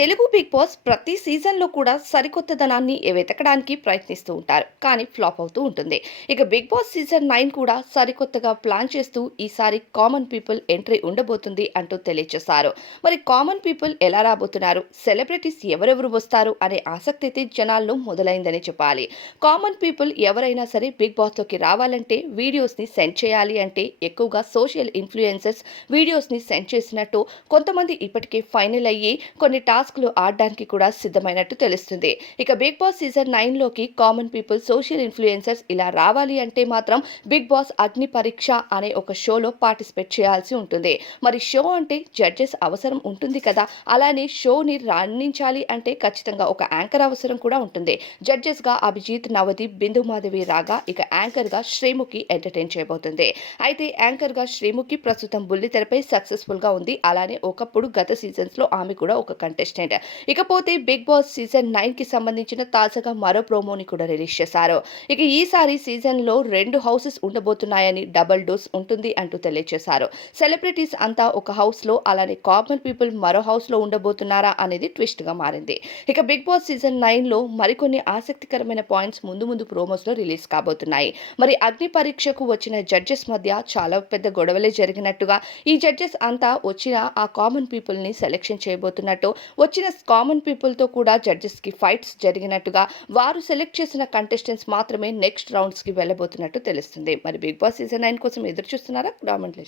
Telugu big boss ప్రతి సీజన్లో కూడా సరికొత్తదనాన్ని వెతకడానికి ప్రయత్నిస్తూ ఉంటారు. కానీ ఫ్లాప్ అవుతూ ఉంటుంది. ఇక బిగ్ బాస్ సీజన్ నైన్ కూడా సరికొత్తగా ప్లాన్ చేస్తూ ఈసారి కామన్ పీపుల్ ఎంట్రీ ఉండబోతుంది అంటూ తెలియజేశారు మరి కామన్ పీపుల్ ఎలా రాబోతున్నారు? సెలబ్రిటీస్ ఎవరెవరు వస్తారు? అనే ఆసక్తి అయితే జనాల్లో మొదలైందని చెప్పాలి. కామన్ పీపుల్ ఎవరైనా సరే బిగ్ బాస్లోకి రావాలంటే వీడియోస్ని సెండ్ చేయాలి అంటే ఎక్కువగా సోషల్ ఇన్ఫ్లుయెన్సర్స్ వీడియోస్ని సెండ్ చేసినట్టు కొంతమంది ఇప్పటికే ఫైనల్ అయ్యి కొన్ని టాస్క్ టాస్క్లు ఆడడానికి కూడా సిద్ధమైనట్టు తెలుస్తుంది. ఇక బిగ్ బాస్ సీజన్ నైన్లోకి కామన్ పీపుల్ సోషల్ ఇన్ఫ్లుయెన్సర్స్ ఇలా రావాలి అంటే మాత్రం బిగ్ బాస్ అగ్ని పరీక్ష అనే ఒక షోలో పార్టిసిపేట్ చేయాల్సి ఉంటుంది. మరి షో అంటే జడ్జెస్ అవసరం ఉంటుంది కదా? అలానే షోని రాణించాలి అంటే ఖచ్చితంగా ఒక యాంకర్ అవసరం కూడా ఉంటుంది. జడ్జెస్గా అభిజిత్ నవదీప్ బిందు మాధవి రాగా ఇక యాంకర్గా శ్రీముఖి ఎంటర్టైన్ చేయబోతుంది. అయితే యాంకర్గా శ్రీముఖి ప్రస్తుతం బుల్లితెరపై సక్సెస్ఫుల్గా ఉంది. అలానే ఒకప్పుడు గత సీజన్స్లో ఆమె కూడా ఒక కంటెస్ట్ కంటెస్టెంట్ ఇకపోతే బిగ్ బాస్ సీజన్ నైన్కి సంబంధించిన తాజాగా మరో ప్రోమోని కూడా రిలీజ్ చేశారు. ఇక ఈసారి సీజన్లో రెండు హౌసెస్ ఉండబోతున్నాయని డబుల్ డోస్ ఉంటుంది అంటూ తెలియజేశారు. సెలబ్రిటీస్ అంతా ఒక హౌస్లో అలానే కామన్ పీపుల్ మరో హౌస్లో ఉండబోతున్నారా అనేది ట్విస్ట్గా మారింది. ఇక బిగ్ బాస్ సీజన్ నైన్లో మరికొన్ని ఆసక్తికరమైన పాయింట్స్ ముందు ముందు ప్రోమోస్లో రిలీజ్ కాబోతున్నాయి. మరి అగ్ని పరీక్షకు వచ్చిన జడ్జెస్ మధ్య చాలా పెద్ద గొడవలే జరిగినట్టుగా ఈ జడ్జెస్ అంతా వచ్చిన ఆ కామన్ పీపుల్ని సెలెక్షన్ చేయబోతున్నట్టు వచ్చిన కామన్ పీపుల్తో కూడా జడ్జెస్కి ఫైట్స్ జరిగినట్టుగా వారు సెలెక్ట్ చేసిన కంటెస్టెంట్స్ మాత్రమే నెక్స్ట్ రౌండ్స్కి వెళ్ళబోతున్నట్టు తెలుస్తుంది. మరి బిగ్ బాస్ సీజన్ నైన్ కోసం ఎదురు చూస్తున్నారా కామెంట్